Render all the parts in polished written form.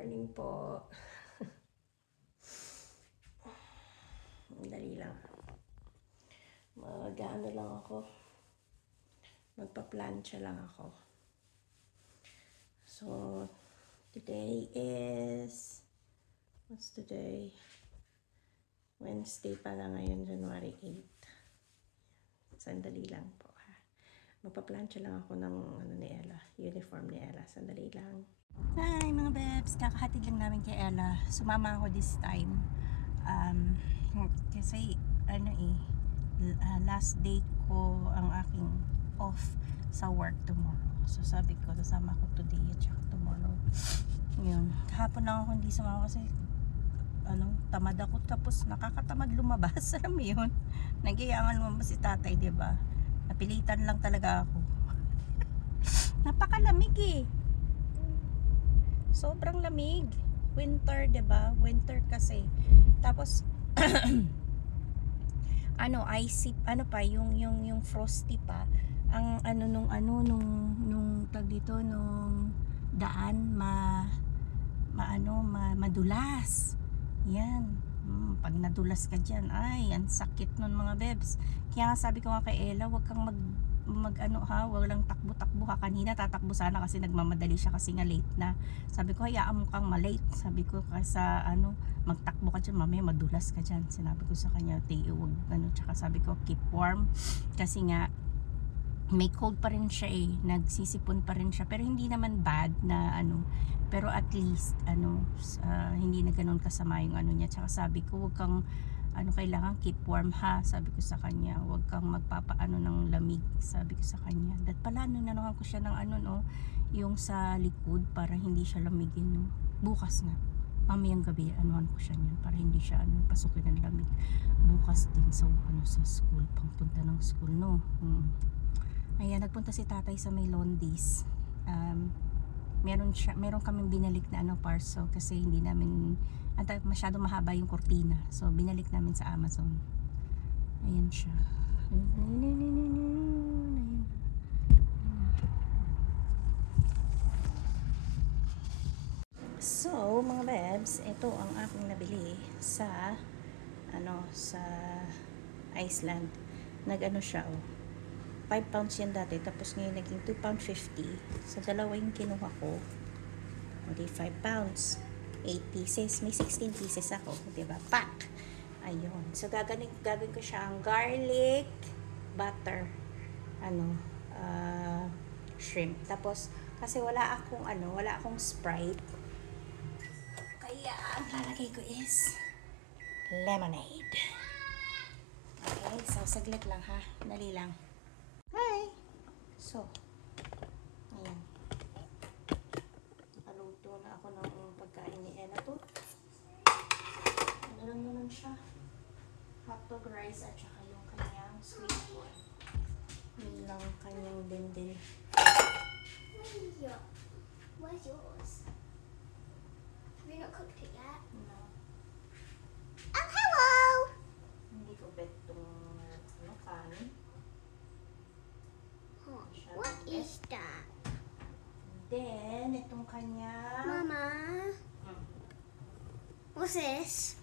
morning po. Dali lang. Mag-ano lang ako. Magpa-plancha lang ako. So, today is, what's today? Wednesday pala ngayon, January 8. Sandali lang po ha. Magpa-plancha lang ako ng ni Ella, uniform ni Ella. Sandali lang. Hi mga bebs, kakahatid lang namin kay Ella. Sumama ako this time. Kasi last day ko ang aking off sa work tomorrow. So sabi ko, sasama ako today at saka tomorrow. Yun. Kahapon lang ako hindi sumama kasi tamad ako, tapos nakakatamad lumabas. Alam mo yun? Nagyayangan lumabas si tatay, diba? Napilitan lang talaga ako. Napakalamig eh. Sobrang lamig. Winter, 'di ba? Winter kasi. Tapos icy, yung frosty pa. Ang nung tag dito nung daan madulas. Yan. Pag nadulas ka diyan, ay, ang sakit nun mga bebs. Kaya sabi ko nga kay Ella, wag kang wag lang takbo-takbo ha. Kanina tatakbo sana kasi nagmamadali siya kasi nga late na. Sabi ko, hayaan mo kang malate. Sabi ko, kaysa magtakbo ka dyan, mamaya madulas ka dyan. Sinabi ko sa kanya, wag tsaka sabi ko, keep warm. Kasi nga, may cold pa rin siya eh. Nagsisipon pa rin siya. Pero hindi naman bad na pero at least, hindi na ganun kasama yung niya. Tsaka sabi ko, wag kang kailangan keep warm ha, sabi ko sa kanya. Huwag kang magpapaano ng lamig, sabi ko sa kanya. That pala, nananuhan ko siya ng yung sa likod para hindi siya lamigin, no. Bukas nga, mamayang gabi, anuhan ko siya niyan para hindi siya pasukin ng lamig. Bukas din sa sa school, pangpunta ng school, no. Ayan, nagpunta si tatay sa may Londi's. Meron kaming binalik na parcel kasi hindi namin masyado mahaba yung kurtina, so binalik namin sa Amazon. Ayan siya. So mga bebs, ito ang aking nabili sa sa Iceland. Siya 5 pounds yan dati, tapos ngayon naging 2 pound 50. Sa dalawa yung kinuha ko, hindi 5 pounds 8 pieces, may 16 pieces ako, diba? Pack! Ayun. So gagawin ko siya ang garlic butter shrimp. Tapos kasi wala akong Sprite, kaya ang lalagay ko is lemonade. Okay, so saglit lang ha, dali lang. Hi! So, ayan. Nakaluto na ako ng pagkain ni Ella to. Nalang siya. Hotdog rice at saka yung kanyang sweet corn. Yun lang kanyang dindin. Where's yours? Have you not cooked it yet? No. Oh, hello! Hindi ko bet itong kanin. What is that? Then, itong kanya... Mama? What's this?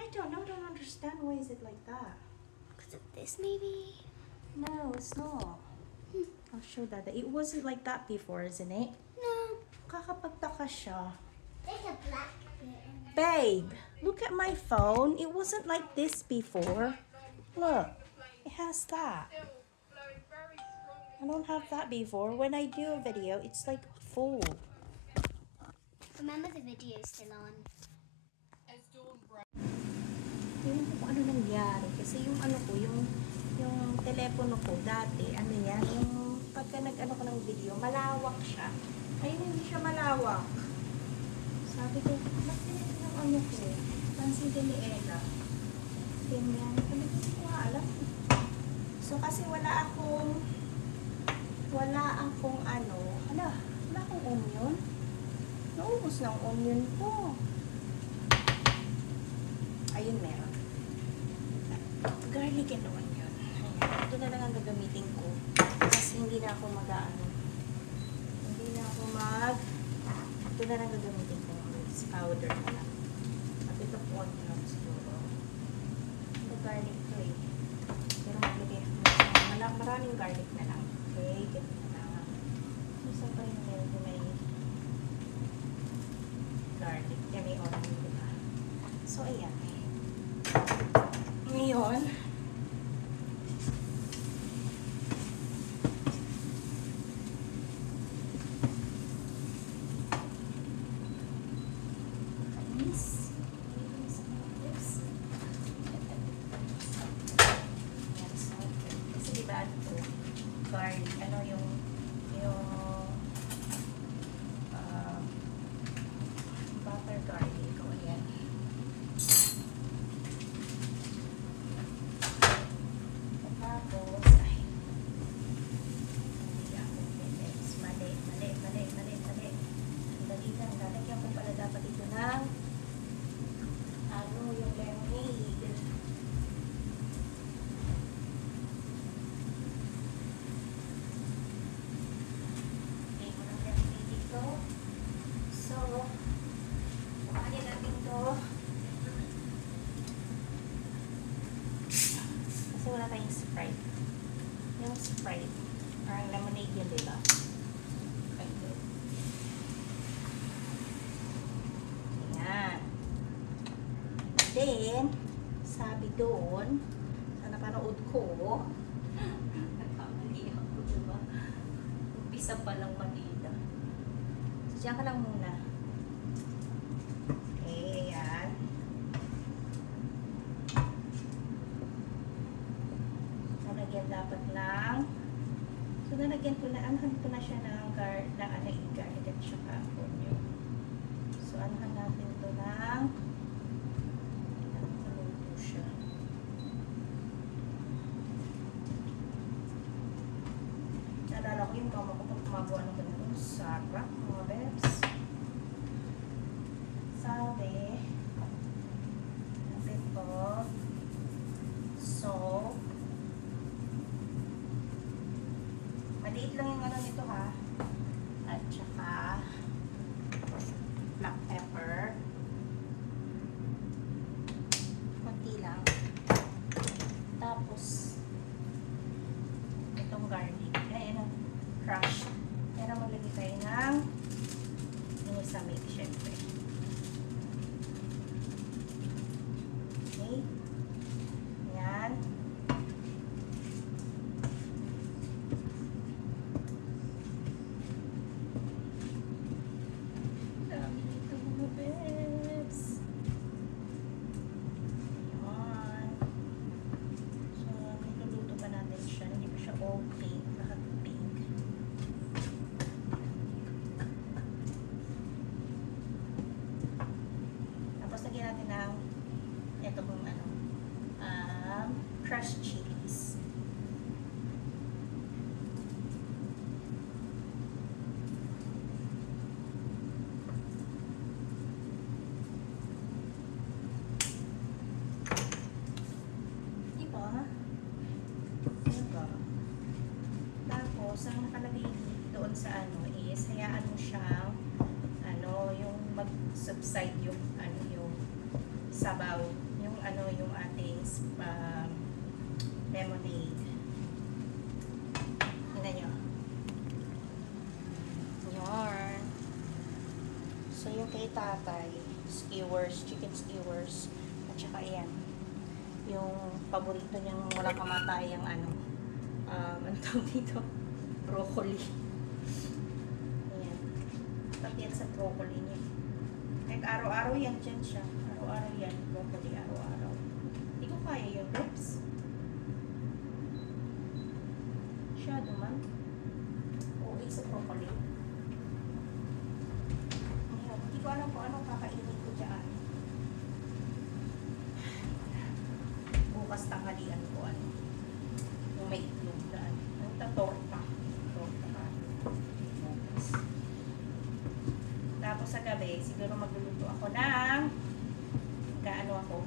I don't understand. Why is it like that? Because of this, maybe? No, it's not. I'll show that. It wasn't like that before, isn't it? No. Kakapagtaka siya. There's a black bit. Babe, look at my phone. It wasn't like this before. Look, it has that. I don't have that before. When I do a video, it's like full. Remember the video's still on. Yung kung ano nangyari. Kasi yung yung telepono ko dati, yung pagka ko ng video, malawak siya. Ayun, hindi siya malawak. Sabi ko, ba't ganito yung ko? Pansin din ni Ella. Tingnan. Hindi ko alam. So, kasi wala akong onion. Naubos na ang onion ko. Ayun, meron. Garlic and onion. Ayan. Ito na lang ang gagamitin ko. Kasi hindi na ako ito na lang gagamitin ko. powder na lang. At ito po lang siguro. Ito garlic to eh. Pero maglagay maraming garlic na lang. Okay, ganito na lang. Saan pa yung may garlic? Yan, may onion, diba? So, ayan. Ngayon, garlic, ano yung butter garlic, o ayan. Tapos, ay, hindi ako pwede. Mali. Dali lang, lalagyan ko pala dapat ito ng ano, yung lemonade. Wala tayong Sprite. Yung Sprite, parang lemonade yun, diba? Okay. Ayan. Then, sabi doon, sa napanood ko, nagkamali ako, diba? Umpisa pa lang Manila. So, diyan ka lang muna. Okay, ayan. Dapat lang. So, nalagyan ko na, anahan ko na siya ng garlic at saka onion. So, anahan natin ito ng naluto siya. Nalala ko yung mama ko pag gumagawa ng ganito. Sarap, mga bebs. Sabi, a bit of salt. Maliit lang yung ano nito ha. At saka black pepper. Konti lang. Tapos itong garlic. Ay, ano, crushed. Pero maglagay tayo ng inisamig, syempre. Okay. Yan. Crushed chilies. Diba? Diba? Tapos, ang nakalagay doon sa ano is, hayaan mo siyang ano, yung mag-subside yung ano, yung sabaw, yung ano, yung ating lemonade. Tingnan nyo. Yarn. So, yung kay tatay, skewers, chicken skewers, at saka yan, yung paborito niyang walang kamatayang ano, ano tawag dito? Broccoli. Ayan. Pati yan sa broccoli niya. Kahit araw-araw yan, dyan siya. Araw-araw yan, broccoli, araw-araw. Hindi ko kaya yung lips. Masyado man. Okay sa broccoli. Ayan. Hindi ko alam kung anong kakainin ko dyan. Bukas tanghalian ko ano. Yung may itlog daan. Yung torta. Torta ka. Bukas. Tapos sa gabi, siguro magluluto ako ng gaano ako.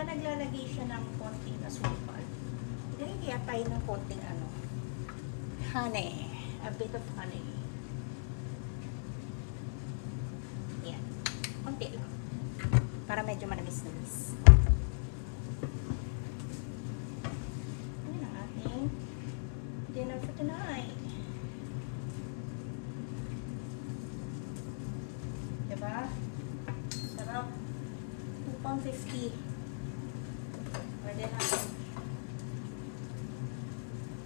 ba naglalagay siya ng konting asukal? Lagyan kaya tayo ng konting ano, honey. A bit of honey. Yan. Konti lang. Para medyo manamis-namis. Yan ang ating dinner for tonight. Diba? Sarap. £2.50. Pwede natin.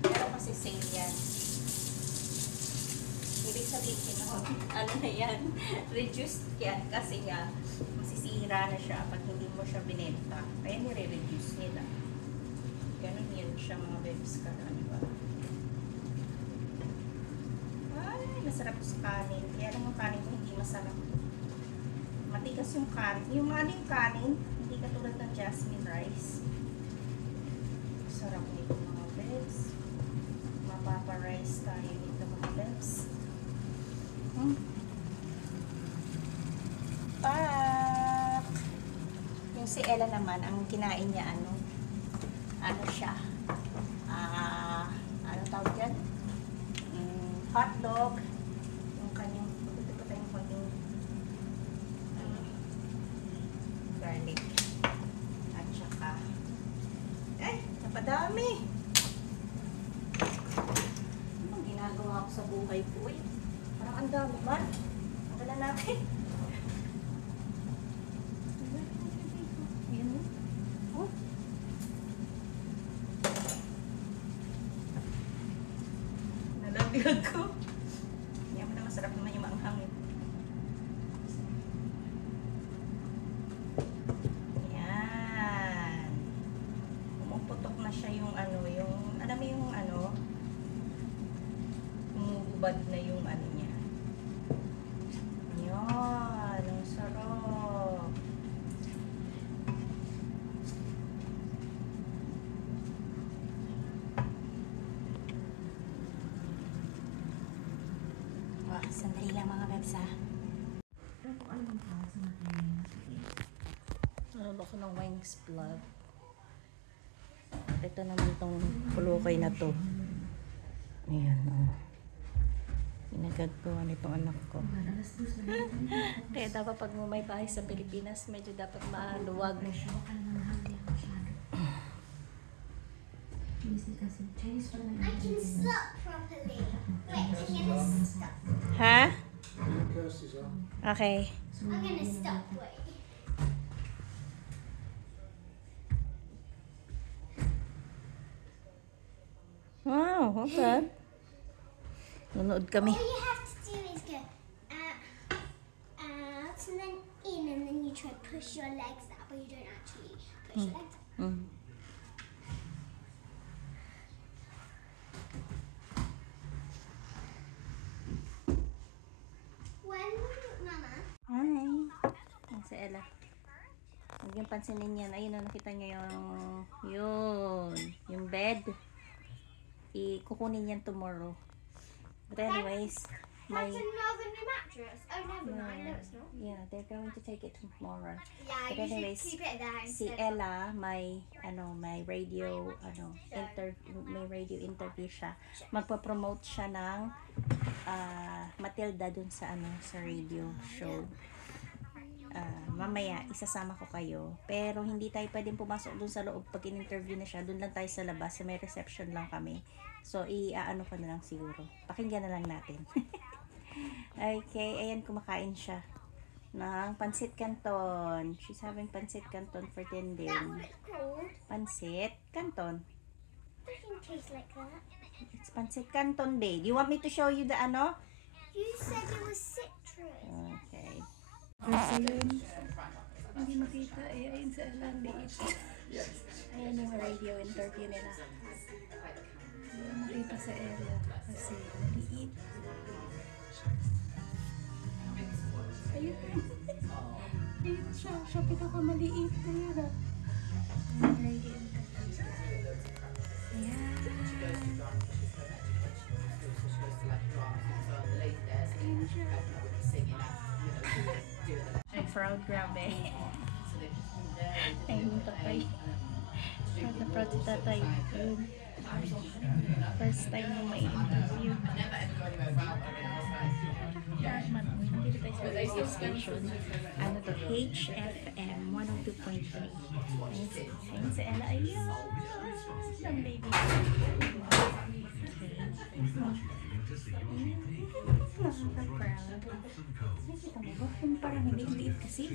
Pero kasi sale yan. Ibig sabihin, ano na yan? Reduced yan kasi nga masisira na siya pag hindi mo siya binenta. Kaya nire-reduce nila. Ganun yan siya mga bebs ka na, diba? Ay, masarap sa kanin. Kaya lang yung kanin ko hindi masarap. Matigas yung kanin. Yung maling kanin, hindi katulad ng jasmine rice. Sarap nito mga bebs. Mapapa-rice tayo nito mga bebs. Pak! Yung si Ella naman, ang kinain niya ano siya? Ano tawag dyan? Hotdog. Yung kanyang, ito pa tayong konting garlic. At saka, napadami! Anong ginagawa ko sa buhay ko eh? Parang ang dami man. Ang gala natin. Ayan o. Oh. Nalaglag ko. Yan mo na masarap naman yung maanghangin. Yan. Pumuputok na siya yung ano, yung, alam mo yung ano, umubad na yung ano niya. Yan, ang sarap. Wah, sandali lang mga bebs ha. Ano ko ng wings plug. Ito naman itong pulukay na to. Ayan o. Pinagagawa nitong anak ko. Kaya dapat pag may bahay sa Pilipinas, medyo dapat maluwag na siya. I can stop properly. Wait, I'm gonna stop. Ha? Okay. I'm gonna stop. Wait. Wow, okay. Nanood kami. All you have to do is go out and then in, and then you try to push your legs out, but you don't actually push your legs out. Mm. When, Mama? Hi. Yan si Ella. Huwag yung pansinin yan. Ayun na, nakita niyo yung bed. Kukunin yan tomorrow. But anyways, That's another new mattress. Oh, never mind. No, it's not. yeah, they're going to take it tomorrow. Yeah, But you anyways, should keep it there Si instead. Ella, may radio interview siya. Magpo-promote siya ng Matilda dun sa sa radio show. Mamaya isasama ko kayo. Pero hindi tayo pwedeng pumasok dun sa loob pag in-interview na siya. Dun lang tayo sa labas, may reception lang kami. So i-ano ko na lang siguro. Pakinggan na lang natin. Okay, ayan, kumakain siya ng pansit canton. She's having pansit canton for That din. what it's called. Pansit canton. It doesn't taste like that. It's pansit canton day. Do you want me to show you the ano? You said it was citrus. Okay. Hindi makita eh, ayun sa alang liit. Ayan yung radio interview nila. Hindi makita sa area kasi maliit. Ayun. Ayun siya. Siya pinakamaliit. Ayun ah. Yung radio interview. Ayan. Ayun siya. Ay, fraud, grabe. Ayun yung tatay. Proud na proud si tatay. Ayun. First time mo may interview. Nakakataman. Dito tayo sa radio station. Ano to? HFM 102.3. Ayun si Ella. Ayun. Ang baby. Okay. Nakaka-proud. Nakikita mo ba? Kung parang liit-liit kasi.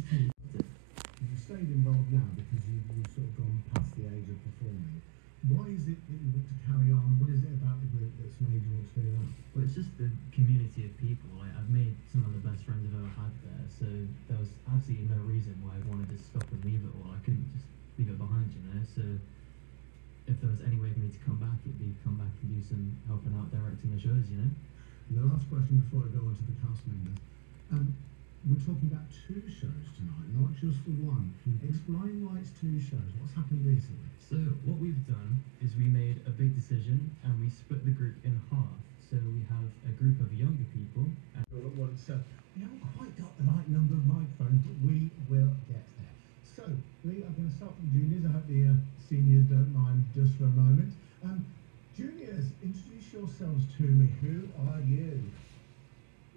You stayed involved now because you've sort of gone past the age of performing. Why is it that you want to carry on? What is it about the group that's made you want to do that? Well, it's just the community of people. Like, I've made some of the best friends I've ever had there, so there was absolutely no reason why I wanted to stop and leave it all. I couldn't just leave it behind, you know. So if there was any way for me to come back, it'd be come back and do some helping out directing the shows, you know. And the last question before I go on to the cast members. We're talking about two shows tonight, not just the one. Explain why it's two shows. What's happened recently? So what we've done is we made a big decision and we split the group in half. So we have a group of younger people and At once, we haven't quite got the right number of microphones, but we will get there. So, Lee, I'm going to start with the juniors. I hope the seniors don't mind just for a moment. Juniors, introduce yourselves to me. Who are you?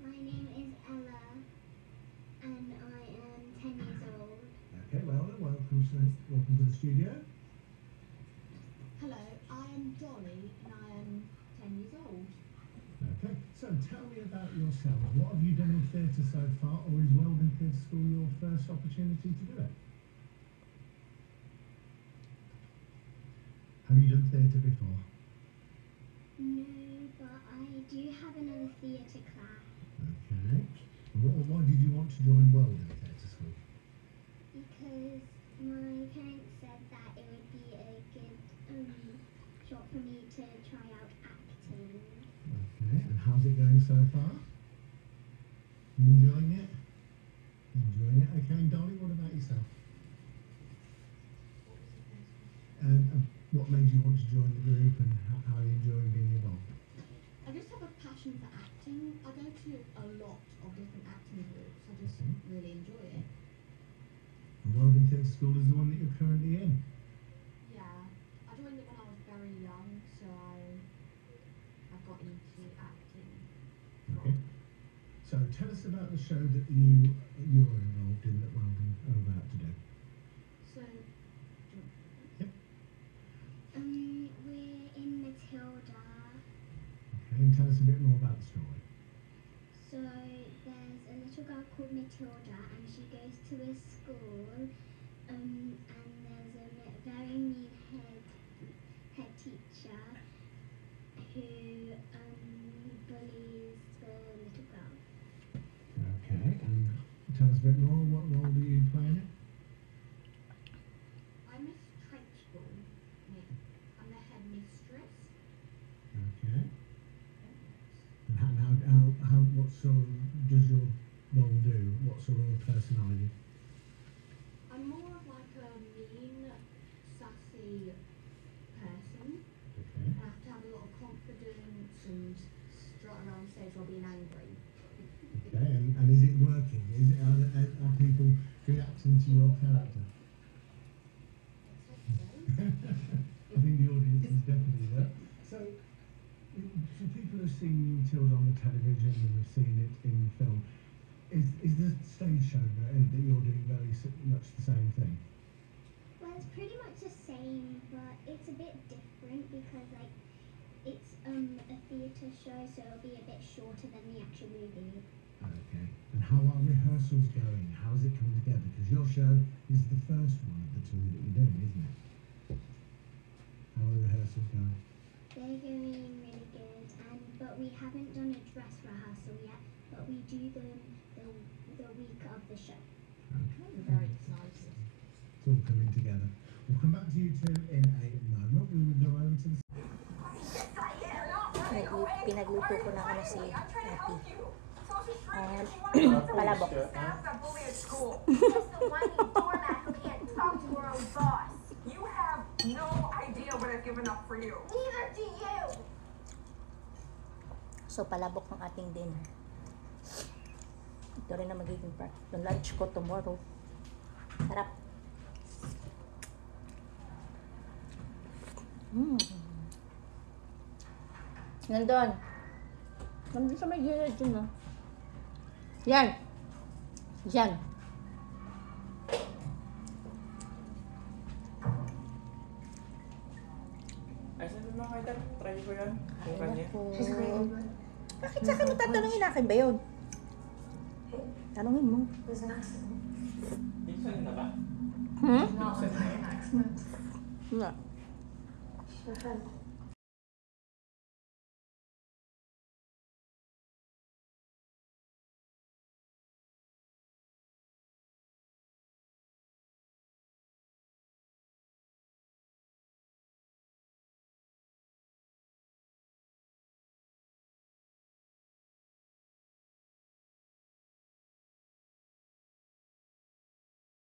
My name is Ella, and I am 10 years old. Okay, well, welcome to the studio. Hello, I am Dolly and I am 10 years old. Okay, so tell me about yourself. What have you done in theatre so far, or is Weldon Theatre School your first opportunity to do it? Have you done theatre before? No, but I do have another theatre class Okay. And why did you want to join Weldon Theatre School? because my parents said that it would be a good shot for me to try out acting. Okay, and how's it going so far? You enjoying it? Enjoying it? Okay, and Dolly, what about yourself? And what made you want to join the group, and how are you enjoying being involved? I just have a passion for acting. I go to a lot of different acting groups. I just really enjoy it. And Weldon Theatre School is the one that you're currently in. Yeah, I joined it when I was very young, so I got into acting. Okay. So tell us about the show that you're involved in that Weldon are about to do. So, We're in Matilda. Okay, and tell us a bit more about the story. So there's a little girl called Matilda, and she goes to a school, and there's a very mean head teacher who bullies the little girl. Okay, and tell us a bit more. What role do you play in it? I'm Miss Trenchbull. I'm the head mistress. Okay. And how what sort of does your role do? What sort of person are you? I'm more of like a mean, sassy person. Okay. I have to have a lot of confidence and strut around stage while being angry. Okay, and is it working? Are people reacting to your character? I think the audience is definitely there. So, for people who've seen Matilda on the television and have seen it in film, is the stage show that you're doing very much the same thing? Well, it's pretty much the same, but it's a bit different because it's a theatre show, so it'll be a bit shorter than the actual movie. Okay. And how are rehearsals going? How's it coming together? Because your show is the first one of the two that you're doing, isn't it? How are the rehearsals going? They're going really good, but we haven't done a dress rehearsal yet, but we do them the week of the show. Very excited. It's all coming together. We'll come back to you two in a moment. We will go over to the Pinagluto ko na ano si Ate. Palabok. You have no idea what I've given up for you. Neither do you. So, palabok ng ating dinner. Ito rin na magiging part ng lunch ko tomorrow. Sarap. Nandun. Nandun sa may gilid yun, no? Yan. Yan. Ay, saan naman kayo dad? Try ko yan. Yung kanya. She's very good. Bakit sa akin mo tatanungin akin ba yun? Tanungin mo. It was an accident. Minsan na ba? Hmm? Not like an accident. Nga. Her friend